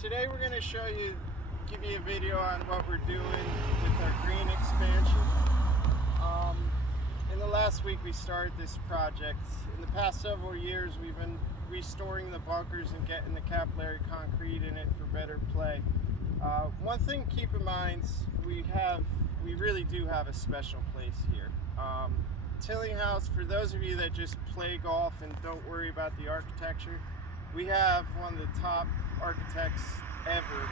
Today we're going to give you a video on what we're doing with our green expansion. In the last week we started this project. In the past several years we've been restoring the bunkers and getting the capillary concrete in it for better play. One thing to keep in mind, we really do have a special place here. Tillinghast, for those of you that just play golf and don't worry about the architecture, we have one of the top architects ever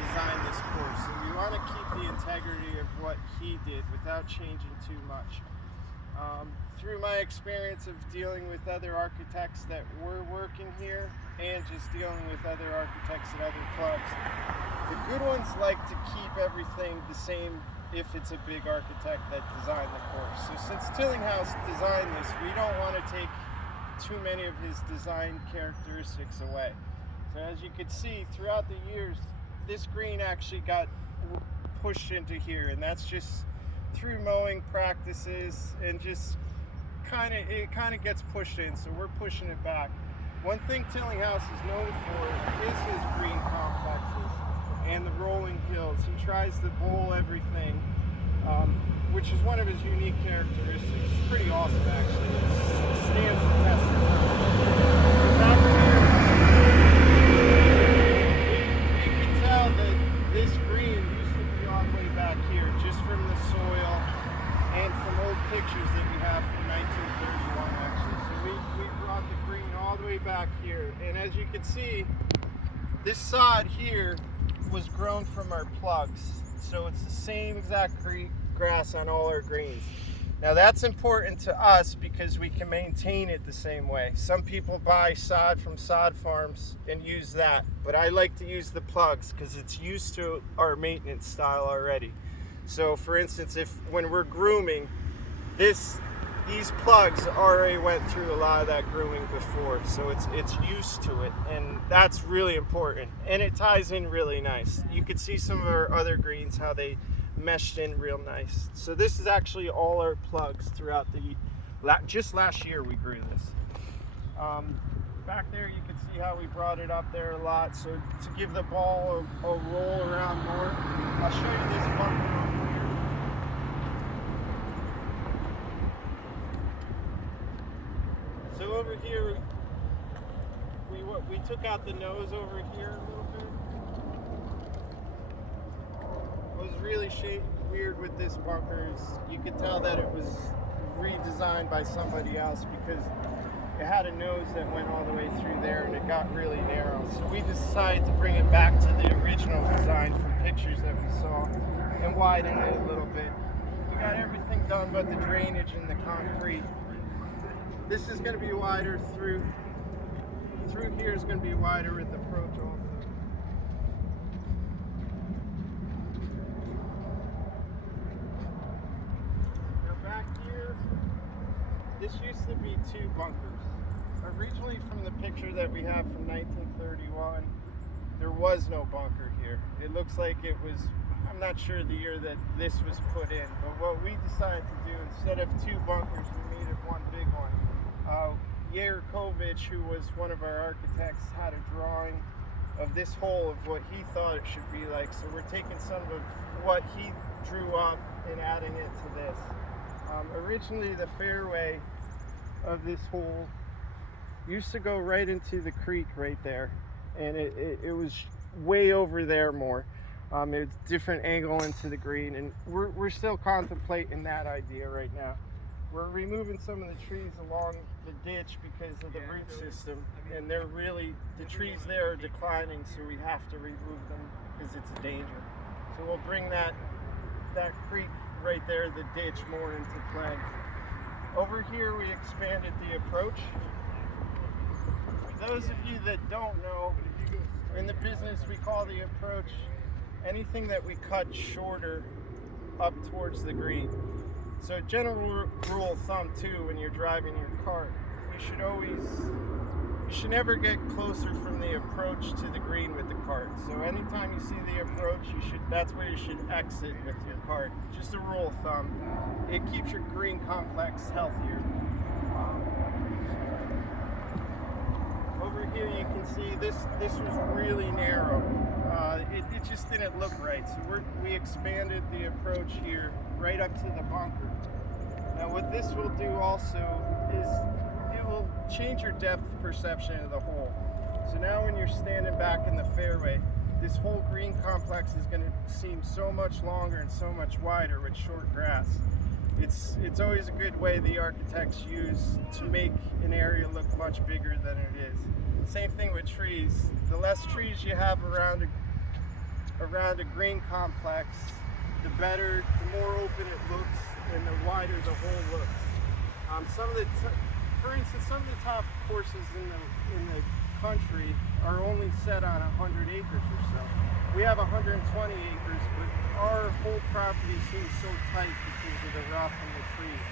design this course. So we want to keep the integrity of what he did without changing too much. Through my experience of dealing with other architects that were working here and just dealing with other architects at other clubs, the good ones like to keep everything the same if it's a big architect that designed the course. So since Tillinghast designed this, we don't want to take too many of his design characteristics away. So as you can see, throughout the years, this green actually got pushed into here, and that's just through mowing practices and just it kind of gets pushed in, so we're pushing it back. One thing Tillinghast is known for is his green complexes and the rolling hills. He tries to bowl everything, which is one of his unique characteristics. It's pretty awesome, actually. It stands the test of time. So back here, you can tell that this green used to be all the way back here, just from the soil and from old pictures that we have from 1931, actually. So we brought the green all the way back here. And as you can see, this sod here was grown from our plugs. So it's the same exact grass on all our greens. Now that's important to us because we can maintain it the same way. Some people buy sod from sod farms and use that, but I like to use the plugs because it's used to our maintenance style already. So for instance, when we're grooming, these plugs already went through a lot of that grooming before, so it's used to it, and that's really important, and it ties in really nice. You can see some of our other greens, how they meshed in real nice. So this is actually all our plugs throughout just last year we grew this. Back there you can see how we brought it up there a lot, so to give the ball a roll around more. I'll show you this bunker over here. So over here, we took out the nose over here a little bit. What was really weird with this bunker is you could tell that it was redesigned by somebody else because it had a nose that went all the way through there and it got really narrow. So we decided to bring it back to the original design from pictures that we saw and widen it a little bit. We got everything done but the drainage and the concrete. This is going to be wider through here is going to be wider with approach also. Now back here, this used to be two bunkers. Originally from the picture that we have from 1931, there was no bunker here. It looks like it was, I'm not sure the year that this was put in, but what we decided to do, instead of two bunkers, we needed one big one. Yairkovich, who was one of our architects, had a drawing of this hole of what he thought it should be like. So we're taking some of what he drew up and adding it to this. Originally the fairway of this hole used to go right into the creek right there, and it was way over there more. It's different angle into the green, and we're still contemplating that idea right now. We're removing some of the trees along the ditch because of the root system, and the trees there are declining, so we have to remove them because it's a danger. So we'll bring that creek right there, the ditch, more into play. Over here we expanded the approach. For those of you that don't know, in the business we call the approach anything that we cut shorter up towards the green. So general rule of thumb too, when you're driving your cart, you should never get closer from the approach to the green with the cart. So anytime you see the approach, that's where you should exit with your cart. Just a rule of thumb. It keeps your green complex healthier. Over over here you can see this was really narrow. It just didn't look right, so we expanded the approach here right up to the bunker. Now what this will do also is it will change your depth perception of the hole. So now when you're standing back in the fairway, this whole green complex is going to seem so much longer and so much wider with short grass. It's always a good way the architects use to make an area look much bigger than it is. Same thing with trees. The less trees you have around a green complex, the better, the more open it looks, and the wider the hole looks. For instance, some of the top courses in the country are only set on 100 acres or so. We have 120 acres, but our whole property seems so tight because of the rough and the trees.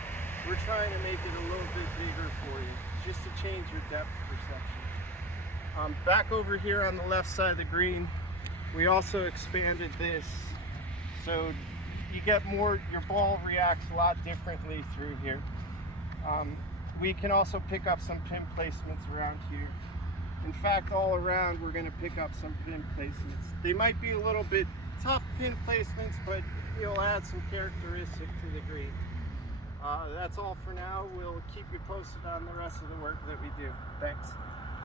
We're trying to make it a little bit bigger for you, just to change your depth perception. Back over here on the left side of the green, we also expanded this, so you get more, your ball reacts a lot differently through here. We can also pick up some pin placements around here. In fact, all around we're going to pick up some pin placements. They might be a little bit tough pin placements, but it'll add some characteristic to the green. That's all for now. We'll keep you posted on the rest of the work that we do. Thanks.